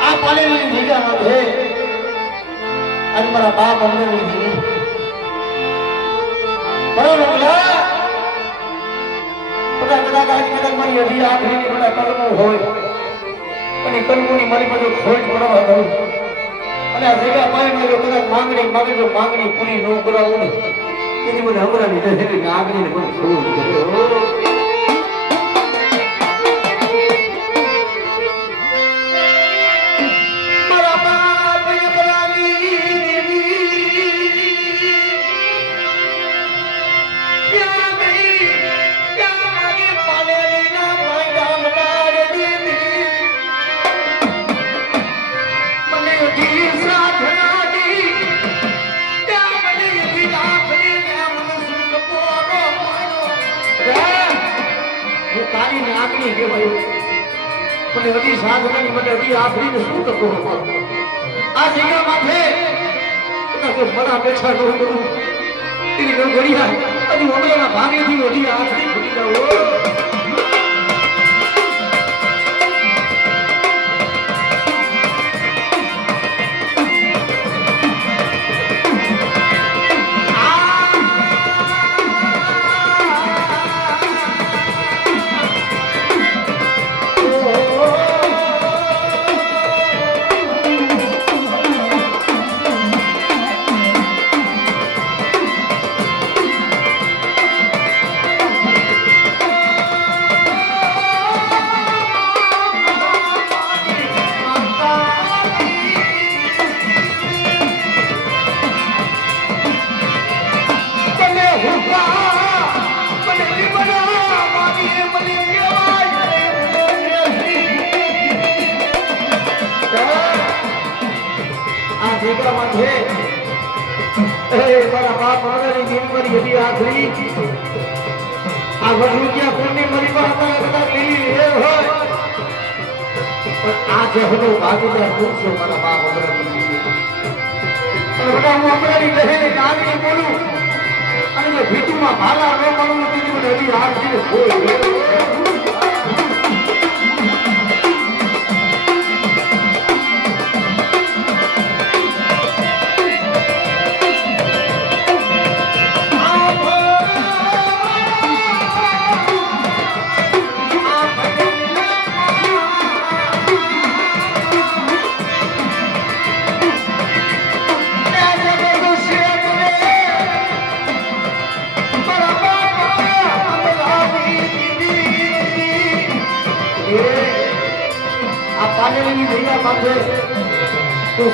આ પાલેલી જગ્યામાં છે અને મારા બાપ અમને દીધી બરોબર બધા કદાચ મારી હજી આખરી બધા કર્મો હોય અને કર્મોની મારી બધું ખોટ પડવા દઉં અને આ જગ્યા પાણી કદાચ માંગણી પૂરી ન કરાવું ને એની મને હમણાં આગળની પણ ખોટ કર્યો મને હજી સાધનાની મને હજી આખરીને શું તકો આ જગ્યા માથે મરા બેઠા ન કરું એની ઘડિયા હજી હમણાં ભાગેથી હજી આખરી ઘડી જાઓ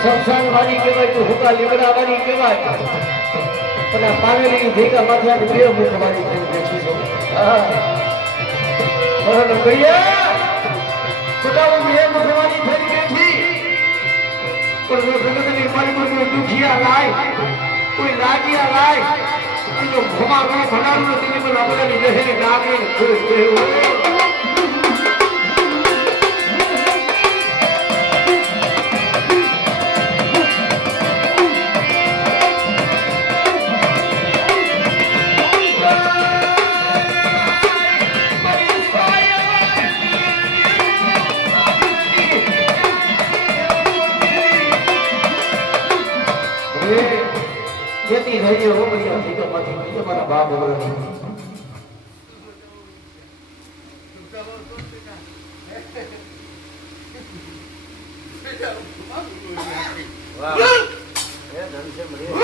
સંસાર વાળી કહેવાય તું હુકા લીમડા વાળી કહેવાય અને આ પાવેલી ભેગા માથે આ બે મુખ વાળી થઈને બેઠી છો બરોબર કહીયા છોટાઓ બે મુખ વાળી થઈને બેઠી પણ જો જગતની મારી કોઈ દુખિયા લાય કોઈ લાગિયા લાય જો ભમારો ભણાડું તેની પર આપણાની જહેરી ગાગે મારા બાપ વાહ